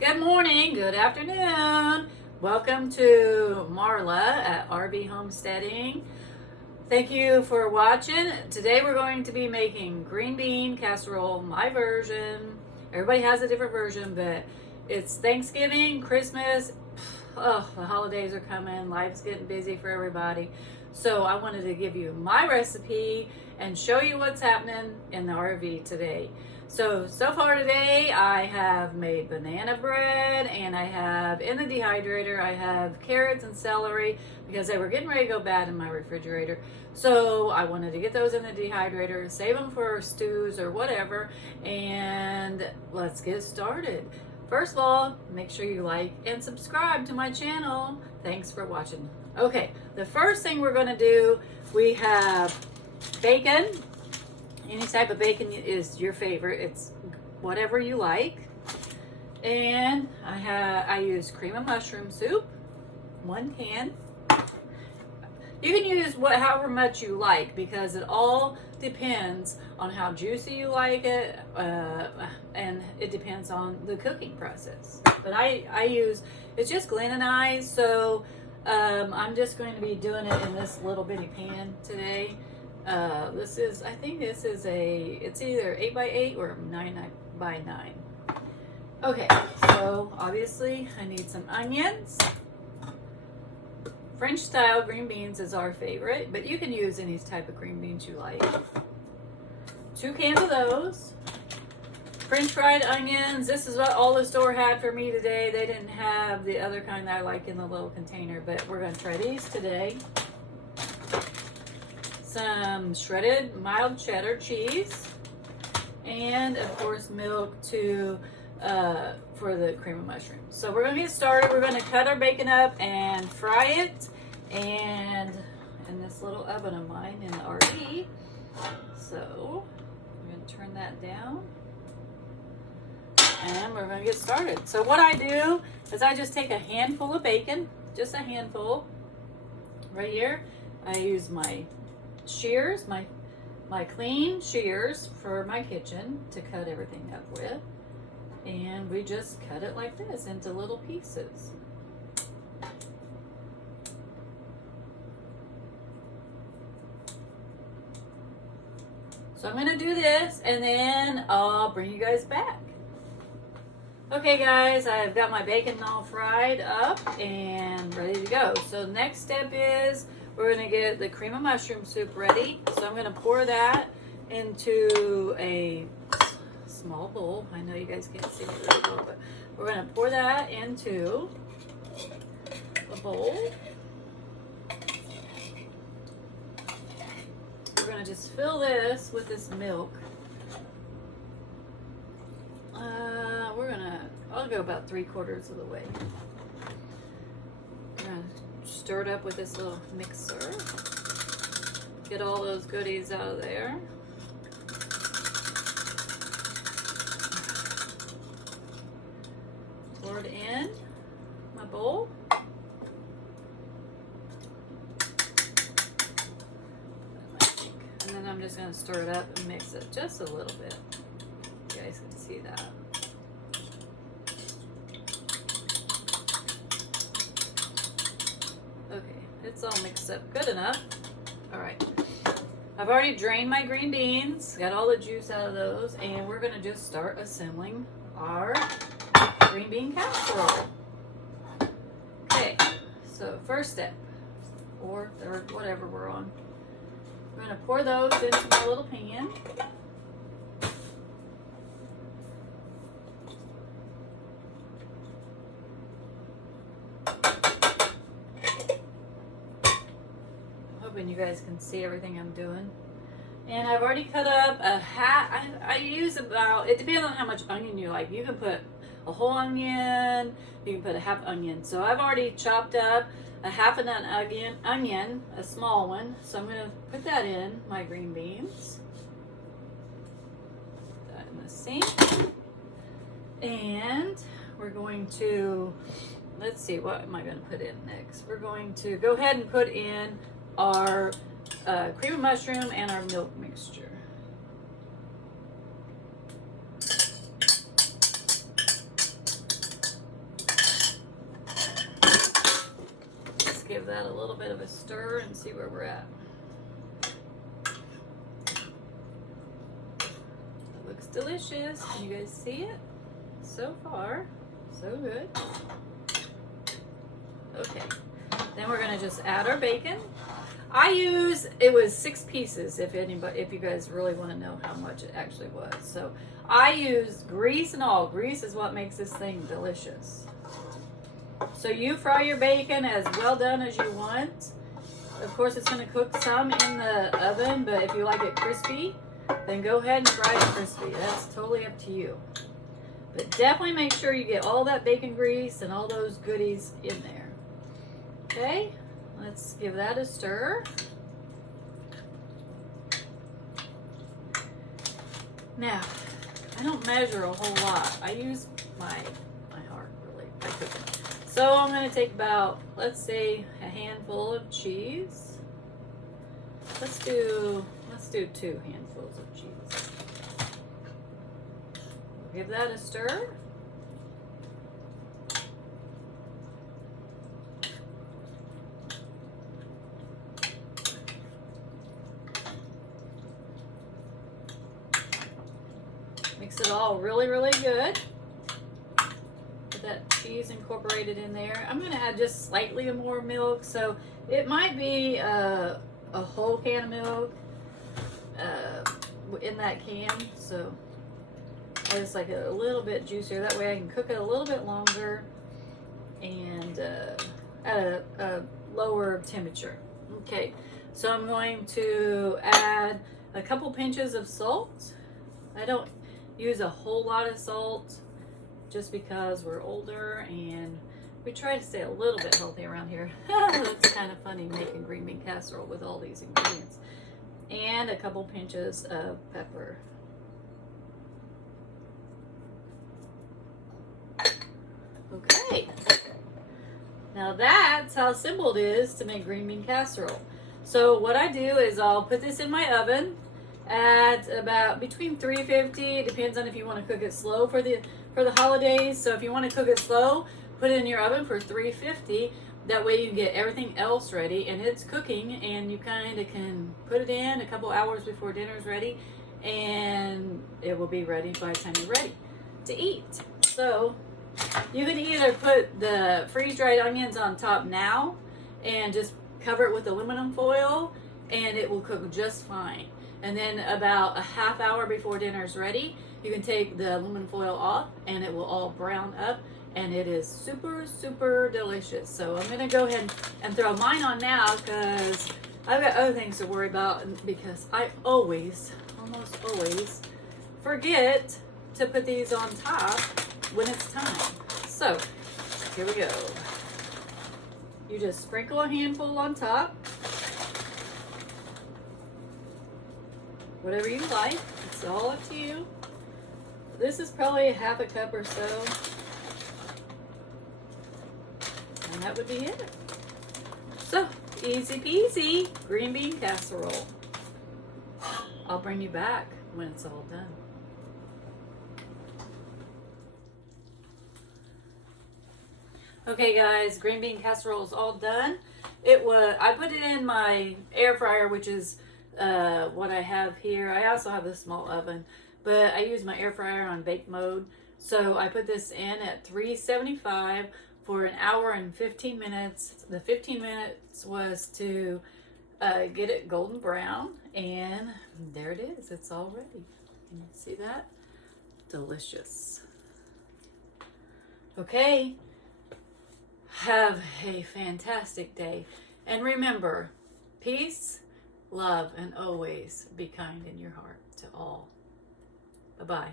Good morning, good afternoon. Welcome to Marla at RV Homesteading. Thank you for watching. Today we're going to be making green bean casserole, my version. Everybody has a different version, but it's Thanksgiving, Christmas. Oh, the holidays are coming. Life's getting busy for everybody. So I wanted to give you my recipe and show you what's happening in the RV today. So far today, I have made banana bread, and I have in the dehydrator, I have carrots and celery because they were getting ready to go bad in my refrigerator. So I wanted to get those in the dehydrator, save them for stews or whatever, and let's get started. First of all, make sure you like and subscribe to my channel. Thanks for watching. Okay, the first thing we're gonna do, we have bacon. Any type of bacon is your favorite. It's whatever you like. And I use cream of mushroom soup, 1 can. You can use however much you like because it all depends on how juicy you like it, and it depends on the cooking process. But I use, it's just Glenn and I, so I'm just going to be doing it in this little bitty pan today. I think this is it's either 8x8 or 9x9. Okay, so obviously I need some onions. French style green beans is our favorite, but you can use any type of green beans you like. 2 cans of those. French fried onions. This is what all the store had for me today. They didn't have the other kind that I like in the little container, but we're going to try these today. Some shredded mild cheddar cheese, and of course milk for the cream of mushrooms. So we're going to get started. We're going to cut our bacon up and fry it, and in this little oven of mine in the RV. So I'm going to turn that down, and we're going to get started. So what I do is I just take a handful of bacon, just a handful right here. I use my shears, my clean shears for my kitchen to cut everything up with, and we just cut it like this into little pieces. So I'm going to do this, and then I'll bring you guys back. Okay guys, I've got my bacon all fried up and ready to go. So the next step is we're going to get the cream of mushroom soup ready. So I'm going to pour that into a small bowl. I know you guys can't see me very well, but we're going to pour that into a bowl. We're going to just fill this with this milk. I'll go about 3/4 of the way. We're going to stir it up with this little mixer. Get all those goodies out of there. Pour it in my bowl. And then I'm just going to stir it up and mix it just a little bit. You guys can see that. Okay, it's all mixed up good enough. All right, I've already drained my green beans, got all the juice out of those, and we're gonna just start assembling our green bean casserole. Okay, so first step, or third, whatever we're on. We're gonna pour those into my little pan. Hoping you guys can see everything I'm doing. And I've already cut up a half. I use about, it depends on how much onion you like. You can put a whole onion, you can put a half onion. So I've already chopped up a half of an onion, a small one. So I'm going to put that in my green beans. Put that in the sink. And we're going to, let's see, what am I going to put in next? We're going to go ahead and put in our cream of mushroom and our milk mixture. that a little bit of a stir and see where we're at. It looks delicious. Can you guys see it? So far, so good. Okay, then we're gonna just add our bacon. It was 6 pieces if you guys really want to know how much it actually was. So I use grease and all. Grease is what makes this thing delicious. So you fry your bacon as well done as you want. Of course, it's going to cook some in the oven, but if you like it crispy, then go ahead and fry it crispy. That's totally up to you. But definitely make sure you get all that bacon grease and all those goodies in there. Okay, let's give that a stir. Now, I don't measure a whole lot. I use my heart really by cooking. So I'm going to take about, let's say, a handful of cheese. Let's do 2 handfuls of cheese. Give that a stir. Mix it all really, really good. Get that cheese incorporated in there. I'm going to add just slightly more milk, so it might be a whole can of milk in that can. So I just like it a little bit juicier. That way I can cook it a little bit longer and at a lower temperature. Okay, so I'm going to add a couple pinches of salt. I don't use a whole lot of salt just because we're older and we try to stay a little bit healthy around here. It's kind of funny making green bean casserole with all these ingredients. And a couple pinches of pepper. Okay, now that's how simple it is to make green bean casserole. So what I do is I'll put this in my oven at about between 350. Depends on if you want to cook it slow for the holidays. So if you want to cook it slow, put it in your oven for 350. That way you can get everything else ready and it's cooking, and you kind of can put it in a couple hours before dinner's ready, and it will be ready by the time you're ready to eat. So you can either put the freeze-dried onions on top now and just cover it with aluminum foil, and it will cook just fine. And then about a half hour before dinner's ready, you can take the aluminum foil off and it will all brown up, and it is super, super delicious. So I'm going to go ahead and throw mine on now because I've got other things to worry about, because I almost always forget to put these on top when it's time. So here we go. You just sprinkle a handful on top. Whatever you like, it's all up to you. This is probably a half a cup or so. And that would be it. So, easy peasy green bean casserole. I'll bring you back when it's all done. Okay guys, green bean casserole is all done. I put it in my air fryer, which is what I have here. I also have a small oven, but I use my air fryer on bake mode. So I put this in at 375 for an hour and 15 minutes. The 15 minutes was to get it golden brown, and there it is. It's all ready. Can you see that? Delicious. Okay. Have a fantastic day. And remember, peace, love, and always be kind in your heart to all. Bye-bye.